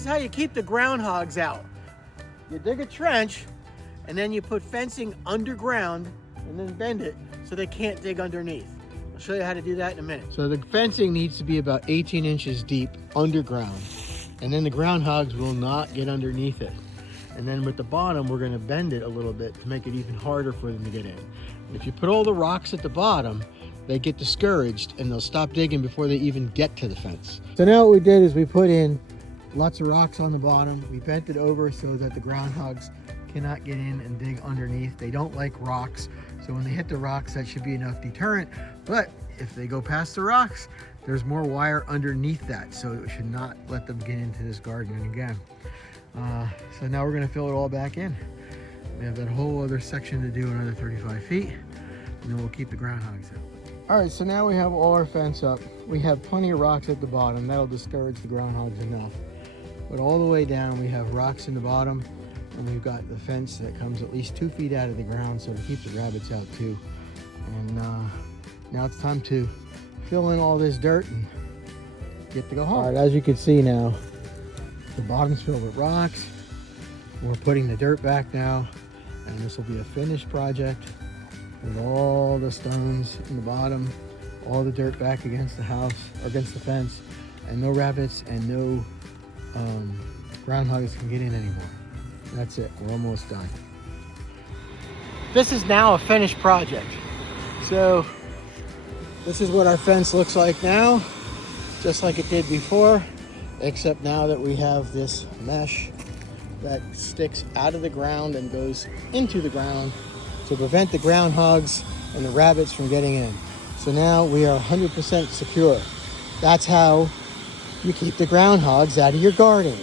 is how you keep the groundhogs out. You dig a trench, and then you put fencing underground, and then bend it so they can't dig underneath. I'll show you how to do that in a minute. So the fencing needs to be about 18 inches deep underground, and then the groundhogs will not get underneath it. And then with the bottom, we're gonna bend it a little bit to make it even harder for them to get in. If you put all the rocks at the bottom, they get discouraged and they'll stop digging before they even get to the fence. So now what we did is we put in lots of rocks on the bottom. We bent it over so that the groundhogs cannot get in and dig underneath. They don't like rocks. So when they hit the rocks, that should be enough deterrent. But if they go past the rocks, there's more wire underneath that. So it should not let them get into this garden again. So now we're gonna fill it all back in. We have that whole other section to do, another 35 feet, and then we'll keep the groundhogs out. All right, so now we have all our fence up. We have plenty of rocks at the bottom. That'll discourage the groundhogs enough. But all the way down, we have rocks in the bottom, and we've got the fence that comes at least 2 feet out of the ground, so to keep the rabbits out too. And now it's time to fill in all this dirt and get to go home. All right, as you can see now, the bottom's filled with rocks. We're putting the dirt back now, and this will be a finished project with all the stones in the bottom, all the dirt back against the house, or against the fence, and no rabbits and no groundhogs can get in anymore. That's it, we're almost done. This is now a finished project. So this is what our fence looks like now, just like it did before, except now that we have this mesh that sticks out of the ground and goes into the ground to prevent the groundhogs and the rabbits from getting in. So now we are 100% secure. That's how you keep the groundhogs out of your garden.